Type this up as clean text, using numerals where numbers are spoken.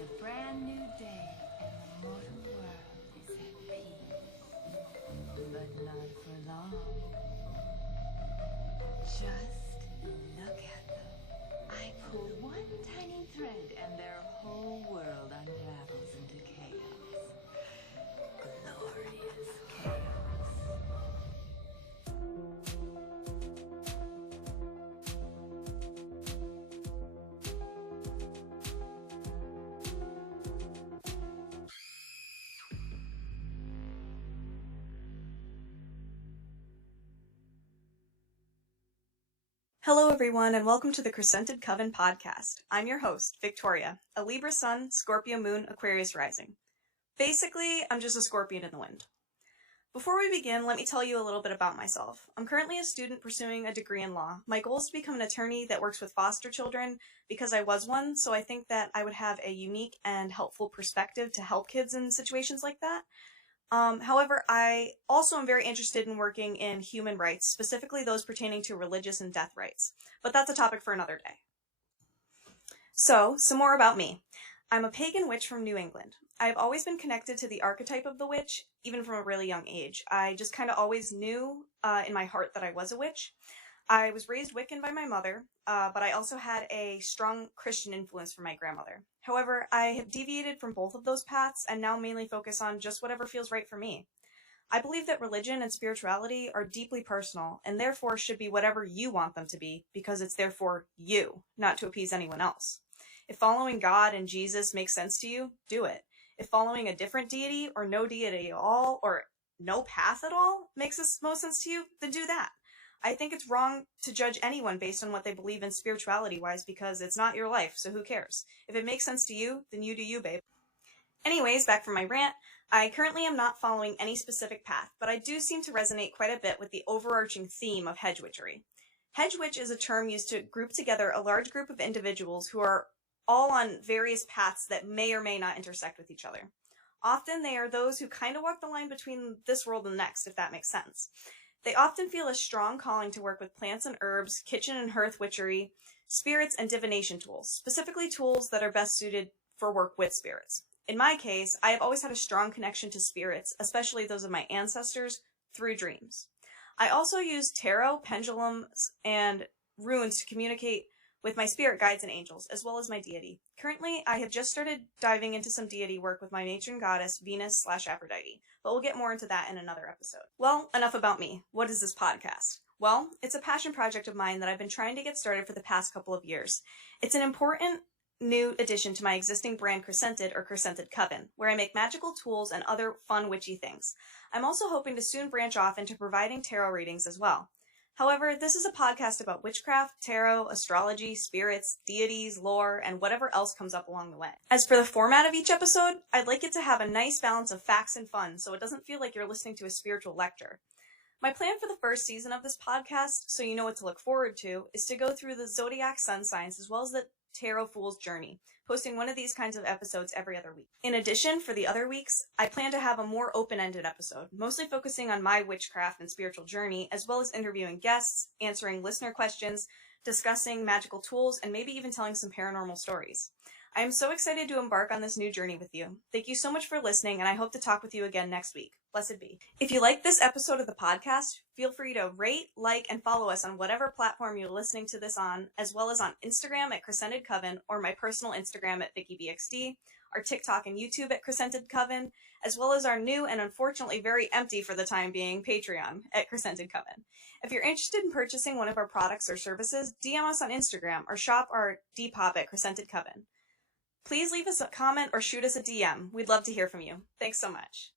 a brand new day and the mortal world is at peace. But not for long. Just look at them. I pull one tiny thread and their whole world unravels into chaos. Glorious chaos. Hello everyone, and welcome to the Crescented Coven podcast. I'm your host, Victoria, a Libra Sun, Scorpio Moon, Aquarius Rising. Basically, I'm just a scorpion in the wind. Before we begin, let me tell you a little bit about myself. I'm currently a student pursuing a degree in law. My goal is to become an attorney that works with foster children because I was one, so I think that I would have a unique and helpful perspective to help kids in situations like that. However, I also am very interested in working in human rights, specifically those pertaining to religious and death rights. But that's a topic for another day. So, some more about me. I'm a pagan witch from New England. I've always been connected to the archetype of the witch, even from a really young age. I just kind of always knew in my heart that I was a witch. I was raised Wiccan by my mother, but I also had a strong Christian influence from my grandmother. However, I have deviated from both of those paths and now mainly focus on just whatever feels right for me. I believe that religion and spirituality are deeply personal and therefore should be whatever you want them to be because it's therefore you, not to appease anyone else. If following God and Jesus makes sense to you, do it. If following a different deity or no deity at all or no path at all makes most sense to you, then do that. I think it's wrong to judge anyone based on what they believe in spirituality-wise because it's not your life, so who cares? If it makes sense to you, then you do you, babe. Anyways, back from my rant, I currently am not following any specific path, but I do seem to resonate quite a bit with the overarching theme of hedge witchery. Hedge witch is a term used to group together a large group of individuals who are all on various paths that may or may not intersect with each other. Often they are those who kind of walk the line between this world and the next, if that makes sense. They often feel a strong calling to work with plants and herbs, kitchen and hearth witchery, spirits, and divination tools, specifically tools that are best suited for work with spirits. In my case, I have always had a strong connection to spirits, especially those of my ancestors, through dreams. I also use tarot, pendulums, and runes to communicate with my spirit guides and angels, as well as my deity. Currently, I have just started diving into some deity work with my matron goddess, Venus/Aphrodite, but we'll get more into that in another episode. Well, enough about me. What is this podcast? Well, it's a passion project of mine that I've been trying to get started for the past couple of years. It's an important new addition to my existing brand Crescented or Crescented Coven, where I make magical tools and other fun witchy things. I'm also hoping to soon branch off into providing tarot readings as well. However, this is a podcast about witchcraft, tarot, astrology, spirits, deities, lore, and whatever else comes up along the way. As for the format of each episode, I'd like it to have a nice balance of facts and fun so it doesn't feel like you're listening to a spiritual lecture. My plan for the first season of this podcast, so you know what to look forward to, is to go through the zodiac sun signs as well as the Tarot Fool's Journey, posting one of these kinds of episodes every other week. In addition, for the other weeks, I plan to have a more open-ended episode, mostly focusing on my witchcraft and spiritual journey, as well as interviewing guests, answering listener questions, discussing magical tools, and maybe even telling some paranormal stories. I am so excited to embark on this new journey with you. Thank you so much for listening, and I hope to talk with you again next week. Blessed be. If you like this episode of the podcast, feel free to rate, like, and follow us on whatever platform you're listening to this on, as well as on Instagram at Crescented Coven, or my personal Instagram at VickyBXD, our TikTok and YouTube at Crescented Coven, as well as our new and unfortunately very empty for the time being Patreon at Crescented Coven. If you're interested in purchasing one of our products or services, DM us on Instagram or shop our Depop at Crescented Coven. Please leave us a comment or shoot us a DM. We'd love to hear from you. Thanks so much.